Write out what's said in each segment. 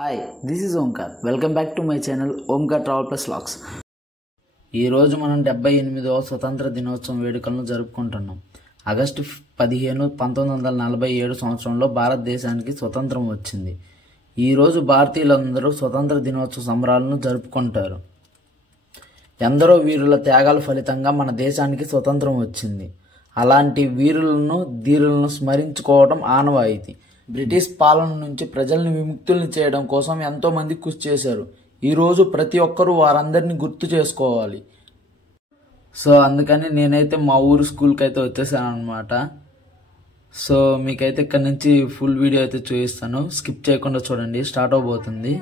Hi, this is Omkar. Welcome back to my channel Omkar travel plus vlogs. ఈరోజు మనం 78వ స్వతంత్ర దినోత్సవం వేడుకలను జరుపుకుంటున్నాం. ఆగస్టు 15, 1947 సంవత్సరంలో భారతదేశానికి స్వతంత్రం వచ్చింది. ఈరోజు భారతీయులందరూ స్వతంత్ర దినోత్సవ సంబరాలను జరుపుకుంటారు. ఎందరో వీరుల త్యాగాల ఫలితంగా మన దేశానికి స్వతంత్రం వచ్చింది. అలాంటి వీరులను ధీరులను స్మరించుకోవడం ఆనవాయితీ. బ్రిటిష్ పాలన నుంచి ప్రజల్ని విముక్తుల్ని చేయడం కోసం ఎంతో మంది కృషి చేశారు. ఈరోజు ప్రతి ఒక్కరూ వారందరినీ గుర్తు చేసుకోవాలి. సో అందుకని నేనైతే మా ఊరు స్కూల్కి అయితే వచ్చేసాను అనమాట. సో మీకైతే ఇక్కడ నుంచి ఫుల్ వీడియో అయితే చూపిస్తాను. స్కిప్ చేయకుండా చూడండి, స్టార్ట్ అవబోతుంది.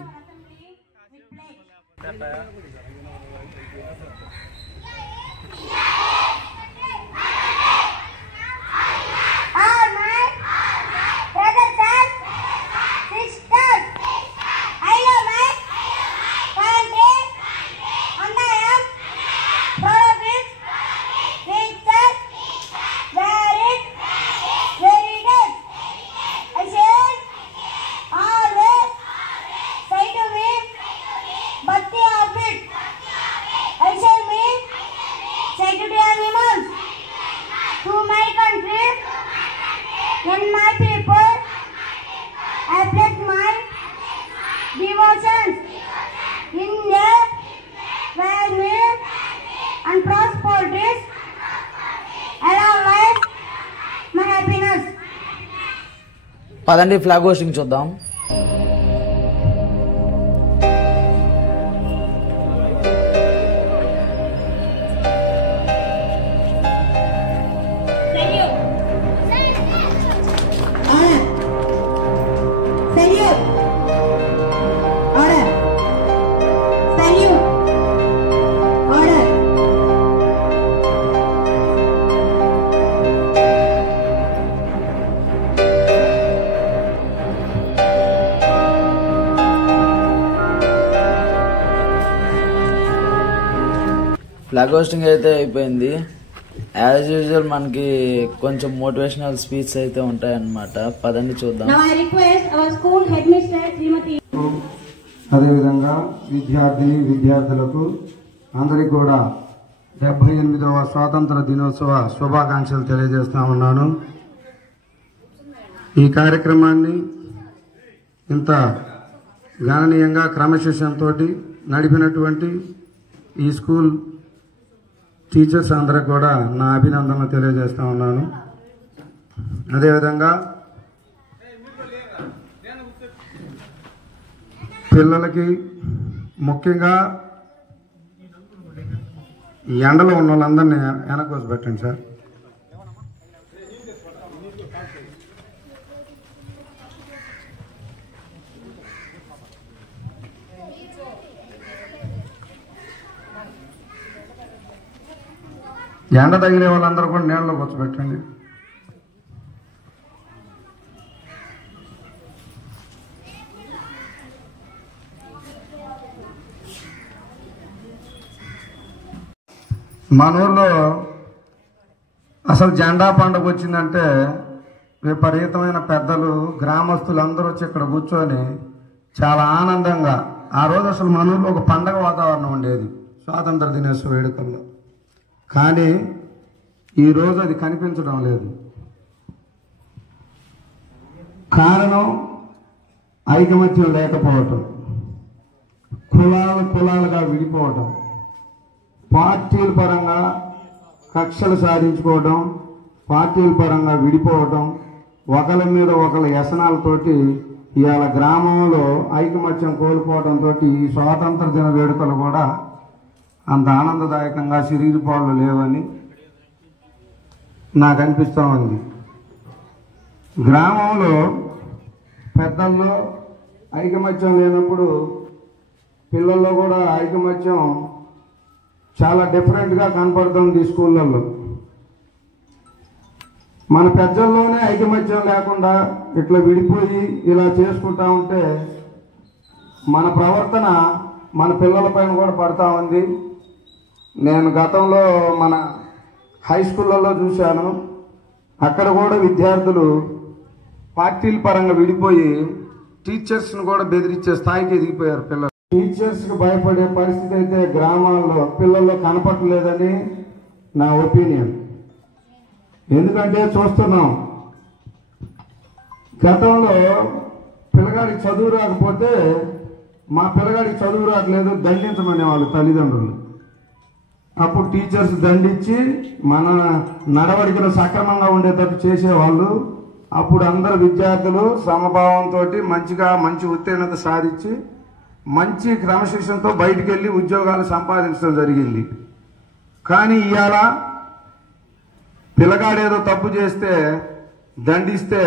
And my people, I pledge my devotions in their well-being and prosperities, along with my happiness. పదండి ఫ్లాగ్ హోస్టింగ్ చూద్దాం. ఫ్లాగ్ హోస్టింగ్ అయితే అయిపోయింది. యాజ్ యూజువల్ మనకి కొంచెం మోటివేషనల్ స్పీచ్ అయితే ఉంటాయన్నమాట. పదండి చూద్దాం. అదేవిధంగా విద్యార్థులకు అందరికీ కూడా 78వ స్వాతంత్ర దినోత్సవ శుభాకాంక్షలు తెలియజేస్తా ఉన్నాను. ఈ కార్యక్రమాన్ని ఇంత గణనీయంగా క్రమశిక్షణతో నడిపినటువంటి ఈ స్కూల్ టీచర్స్ అందరికి కూడా నా అభినందనలు తెలియజేస్తా ఉన్నాను. అదేవిధంగా పిల్లలకి ముఖ్యంగా ఎండలో ఉన్న వాళ్ళందరినీ వెనక్కి పెట్టండి సార్. ఎండ తగిలే వాళ్ళందరూ కూడా నీళ్ళలో కూర్చోబెట్టండి. మన ఊర్లో అసలు జెండా పండుగ వచ్చిందంటే విపరీతమైన పెద్దలు గ్రామస్తులు అందరూ వచ్చి ఇక్కడ కూర్చొని చాలా ఆనందంగా ఆ రోజు అసలు మన ఊర్లో ఒక పండగ వాతావరణం ఉండేది స్వాతంత్ర దినోత్సవ వేడుకల్లో. కానీ ఈరోజు అది కనిపించడం లేదు. కారణం ఐకమత్యం లేకపోవటం, కులాలుగా విడిపోవటం, పార్టీల పరంగా కక్షలు సాధించుకోవడం, పార్టీల పరంగా విడిపోవటం, ఒకరి మీద ఒకరి వ్యసనాలతోటి ఇవాళ గ్రామంలో ఐకమత్యం కోల్పోవడంతో ఈ స్వాతంత్ర దిన వేడుకలు కూడా అంత ఆనందదాయకంగా సిరిగిపోవడం లేవని నాకు అనిపిస్తూ ఉంది. గ్రామంలో పెద్దల్లో ఐకమత్యం లేనప్పుడు పిల్లల్లో కూడా ఐకమత్యం చాలా డిఫరెంట్గా కనపడుతుంది. స్కూళ్ళల్లో మన పెద్దల్లోనే ఐకమత్యం లేకుండా ఇట్లా విడిపోయి ఇలా చేసుకుంటా ఉంటే మన ప్రవర్తన మన పిల్లలపైన కూడా పడతా ఉంది. నేను గతంలో మన హై స్కూళ్ళలో చూశాను. అక్కడ కూడా విద్యార్థులు పార్టీల పరంగా విడిపోయి టీచర్స్ని కూడా బెదిరించే స్థాయికి ఎదిగిపోయారు పిల్లలు. టీచర్స్కి భయపడే పరిస్థితి అయితే గ్రామాల్లో పిల్లల్లో కనపడలేదని నా ఒపీనియన్. ఎందుకంటే చూస్తున్నాం, గతంలో పిల్లగాడికి చదువు రాకపోతే మా పిల్లగాడికి చదువు రాకలేదు దండించమనేవాళ్ళు తల్లిదండ్రులు. అప్పుడు టీచర్స్ దండించి మన నడవడికలు సక్రమంగా ఉండేటట్టు చేసేవాళ్ళు. అప్పుడు అందరు విద్యార్థులు సమభావంతో మంచి ఉత్తీర్ణత సాధించి మంచి క్రమశిక్షణతో బయటికి వెళ్ళి ఉద్యోగాలు సంపాదించడం జరిగింది. కానీ ఇవాళ పిల్లగాడేదో తప్పు చేస్తే దండిస్తే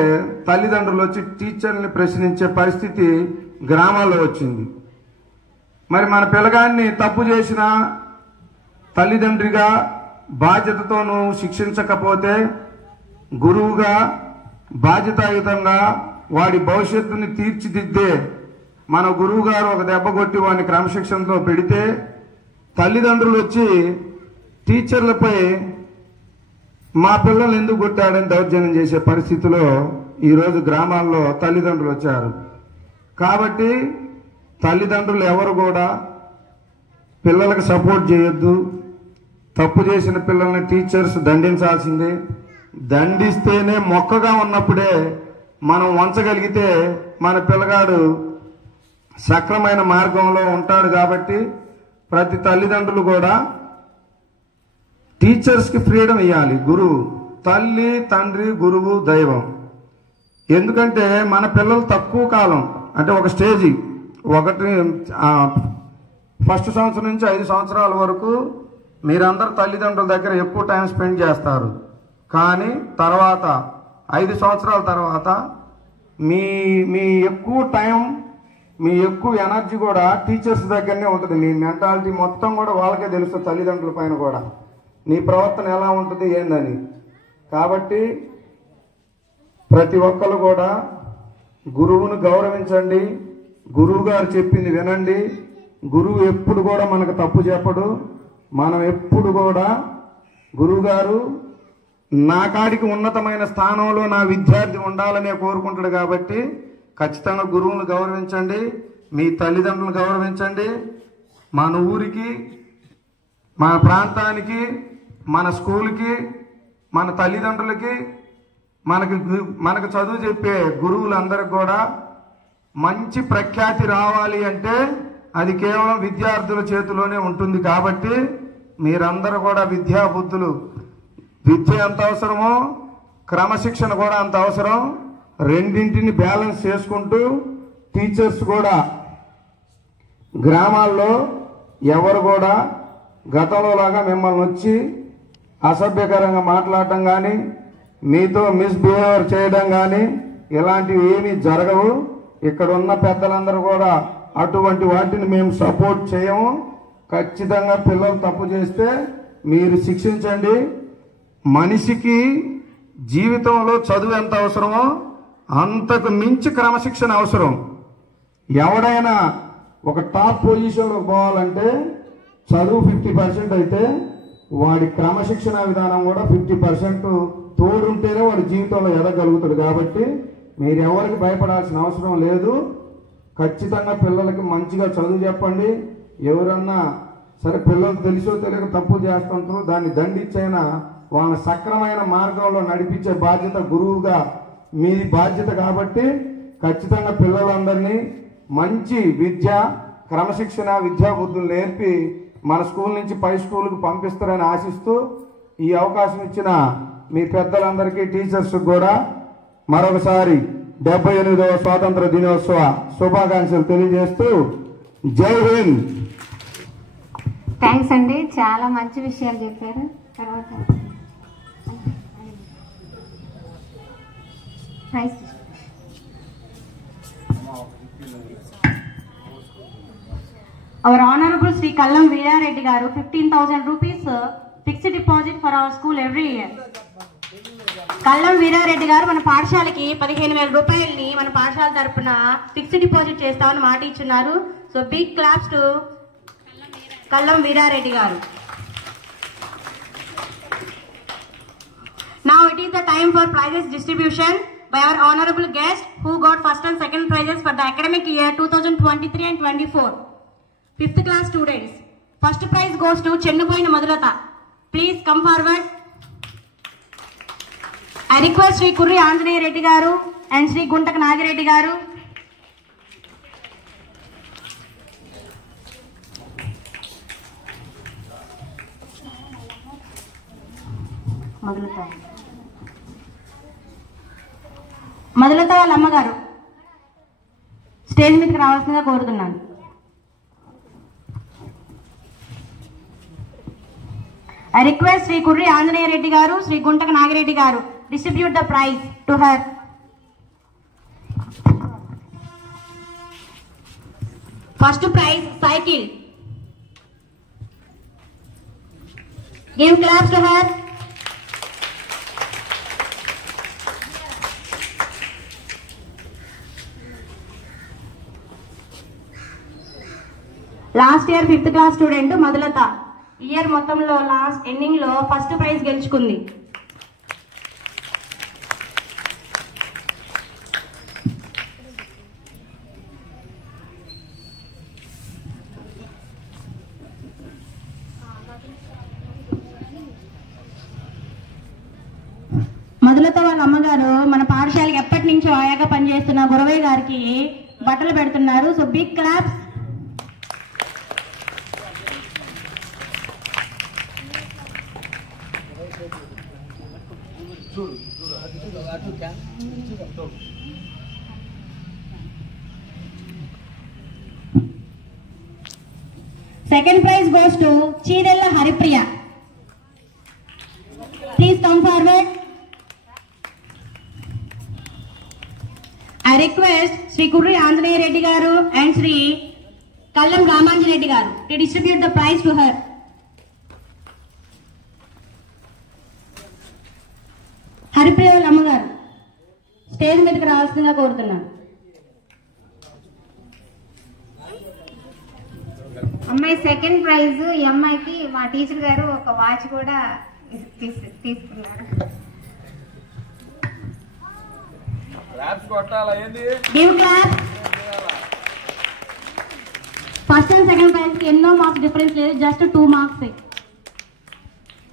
తల్లిదండ్రులు వచ్చి టీచర్ని ప్రశ్నించే పరిస్థితి గ్రామాల్లో వచ్చింది. మరి మన పిల్లగాడిని తప్పు చేసిన తల్లిదండ్రిగా బాధ్యతతో నువ్వు శిక్షించకపోతే, గురువుగా బాధ్యతాయుతంగా వాడి భవిష్యత్తుని తీర్చిదిద్దే మన గురువు గారు ఒక దెబ్బ కొట్టి వాడిని క్రమశిక్షణతో పెడితే, తల్లిదండ్రులు వచ్చి టీచర్లపై మా పిల్లల్ని ఎందుకు కొట్టాడని దౌర్జన్యం చేసే పరిస్థితిలో ఈరోజు గ్రామాల్లో తల్లిదండ్రులు వచ్చారు. కాబట్టి తల్లిదండ్రులు ఎవరు కూడా పిల్లలకు సపోర్ట్ చేయొద్దు. తప్పు చేసిన పిల్లల్ని టీచర్స్ దండించాల్సిందే. దండిస్తేనే మొక్కగా ఉన్నప్పుడే మనం వంచగలిగితే మన పిల్లగాడు సక్రమైన మార్గంలో ఉంటాడు. కాబట్టి ప్రతి తల్లిదండ్రులు కూడా టీచర్స్కి ఫ్రీడమ్ ఇవ్వాలి. గురువు, తల్లి, తండ్రి, గురువు, దైవం. ఎందుకంటే మన పిల్లలు తక్కువ కాలం, అంటే ఒక స్టేజీ, ఫస్ట్ సంవత్సరం నుంచి 5 సంవత్సరాల వరకు మీరందరూ తల్లిదండ్రుల దగ్గర ఎక్కువ టైం స్పెండ్ చేస్తారు. కానీ తర్వాత 5 సంవత్సరాల తర్వాత మీ ఎక్కువ టైం, మీ ఎక్కువ ఎనర్జీ కూడా టీచర్స్ దగ్గరనే ఉంటుంది. మీ మెంటాలిటీ మొత్తం కూడా వాళ్ళకే తెలుస్తుంది, తల్లిదండ్రుల పైన కూడా నీ ప్రవర్తన ఎలా ఉంటుంది ఏందని. కాబట్టి ప్రతి ఒక్కరు కూడా గురువును గౌరవించండి, గురువు గారు చెప్పింది వినండి. గురువు ఎప్పుడు కూడా మనకు తప్పు చెప్పడు. మనం ఎప్పుడు కూడా గురువు గారు నా కాడికి ఉన్నతమైన స్థానంలో నా విద్యార్థి ఉండాలనే కోరుకుంటాడు. కాబట్టి ఖచ్చితంగా గురువును గౌరవించండి, మీ తల్లిదండ్రులను గౌరవించండి. మన ఊరికి, మన ప్రాంతానికి, మన స్కూల్కి, మన తల్లిదండ్రులకి, మనకు చదువు చెప్పే గురువులందరికీ కూడా మంచి ప్రఖ్యాతి రావాలి అంటే అది కేవలం విద్యార్థుల చేతిలోనే ఉంటుంది. కాబట్టి మీరందరూ కూడా విద్యాబుద్ధులు, విద్య ఎంత అవసరమో క్రమశిక్షణ కూడా అంత అవసరం. రెండింటిని బ్యాలెన్స్ చేసుకుంటూ టీచర్స్ కూడా గ్రామాల్లో ఎవరు కూడా గతంలో లాగా మిమ్మల్ని వచ్చి అసభ్యకరంగా మాట్లాడటం కానీ, మీతో మిస్బిహేవియర్ చేయడం కానీ ఇలాంటివి ఏమీ జరగవు. ఇక్కడ ఉన్న పెద్దలందరూ కూడా అటువంటి వాటిని మేము సపోర్ట్ చేయము. ఖచ్చితంగా పిల్లలు తప్పు చేస్తే మీరు శిక్షించండి. మనిషికి జీవితంలో చదువు ఎంత అవసరమో అంతకు మించి క్రమశిక్షణ అవసరం. ఎవడైనా ఒక టాప్ పొజిషన్లోకి పోవాలంటే చదువు 50% అయితే వాడి క్రమశిక్షణ విధానం కూడా 50% తోడుంటేనే వాడి జీవితంలో ఎదగలుగుతాడు. కాబట్టి మీరు ఎవరికి భయపడాల్సిన అవసరం లేదు. ఖచ్చితంగా పిల్లలకి మంచిగా చదువు చెప్పండి. ఎవరన్నా సరే పిల్లలు తెలిసో తెలియక తప్పు చేస్తుంటారు, దాన్ని దండించైనా వాళ్ళ సక్రమైన మార్గంలో నడిపించే బాధ్యత గురువుగా మీ బాధ్యత. కాబట్టి ఖచ్చితంగా పిల్లలందరినీ మంచి విద్య, క్రమశిక్షణ, విద్యాబుద్ధులు నేర్పి మన స్కూల్ నుంచి పై స్కూల్కి పంపిస్తారని ఆశిస్తూ ఈ అవకాశం ఇచ్చిన మీ పెద్దలందరికీ, టీచర్స్ కూడా మరొకసారి 78వ స్వాతంత్ర దినోత్సవ శుభాకాంక్షలు తెలియజేస్తూ జై హింద్. థ్యాంక్స్ అండి, చాలా మంచి విషయాలు చెప్పారు. తర్వాత Our Honorable Sri Kallam Veerareddy garu 15,000 rupees fixed deposit for our school every year. Kallam Veerareddy garu మన పాఠశాలకి 15,000 రూపాయలని మన పాఠశాల తరపున ఫిక్స్డ్ డిపాజిట్ చేస్తామని మాట ఇచ్చున్నారు. So big claps to Kallam Veerareddy garu. Now it is the time for prizes distribution. by our honorable guest who got first and second prizes for the academic year 2023 and 24. 5th class students. First prize goes to Chennupoyina Madhulata. Please come forward. I request Sri Kurri Anjaneya Reddy garu and Sri Guntaka Nagireddy garu. Madhulatha వాళ్ళ అమ్మగారు stage మీదకి రావాల్సిందిగా కోరుతున్నాను. I request Sri Kurri Anjaneya Reddy garu, Sri Guntaka Nagireddy garu distribute the prize to her. First prize cycle. Give claps to her. Last year 5th class student Madhulatha year మొత్తంలో last ending లో first prize గెలుచుకుంది. మధులత వాళ్ళ అమ్మగారు మన పాఠశాలకి ఎప్పటి నుంచో ఆయాగా పనిచేస్తున్న గురవయ్య గారికి బట్టలు పెడుతున్నారు. So big claps. Second prize goes to Chidella Haripriya. Please come forward. I request Sri Kurri Anjaneya Reddy garu and Sri Kallam Ramanjireddy garu to distribute the prize to her. Haripriya వాళ్ళ అమ్మగారు స్టేజ్ మీదకి రావాల్సిందిగా కోరుతున్నాను. అమ్మాయి second prize. ఈ అమ్మాయికి మా teacher గారు ఒక వాచ్ కూడా తీసుకున్నారు. ఫస్ట్ అండ్ సెకండ్ ప్రైజ్ కి ఎన్నో మార్క్స్ డిఫరెన్స్ లేదు, జస్ట్ 2 మార్క్స్.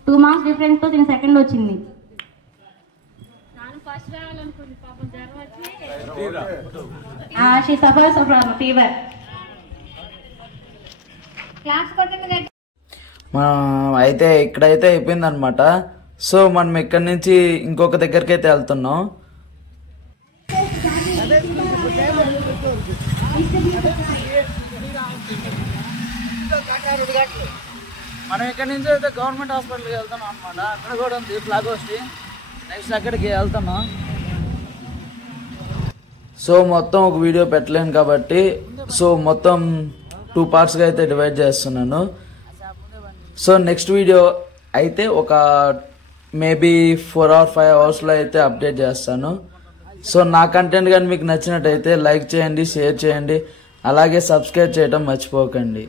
2 మార్క్స్ డిఫరెన్స్ తో దీని సెకండ్ వచ్చింది. She suffers from fever. మనం అయితే ఇక్కడైతే అయిపోయింది అనమాట. సో మనం ఇక్కడి నుంచి ఇంకొక దగ్గరికి అయితే వెళ్తున్నాం. మనం ఇక్కడి నుంచి అయితే గవర్నమెంట్ హాస్పిటల్కి వెళ్తున్నాం అనమాట. అక్కడ కూడా ఉంది ఫ్లాగ్ హోస్టింగ్. నెక్స్ట్ అక్కడికి వెళ్తున్నాం. సో మొత్తం ఒక వీడియో పెట్టలేను కాబట్టి సో మొత్తం 2 పార్ట్స్గా అయితే డివైడ్ చేస్తున్నాను. సో నెక్స్ట్ వీడియో అయితే ఒక మేబీ 4 or 5 అవర్స్లో అయితే అప్డేట్ చేస్తాను. సో నా కంటెంట్ కానీ మీకు నచ్చినట్టయితే లైక్ చేయండి, షేర్ చేయండి, అలాగే సబ్స్క్రైబ్ చేయడం మర్చిపోకండి.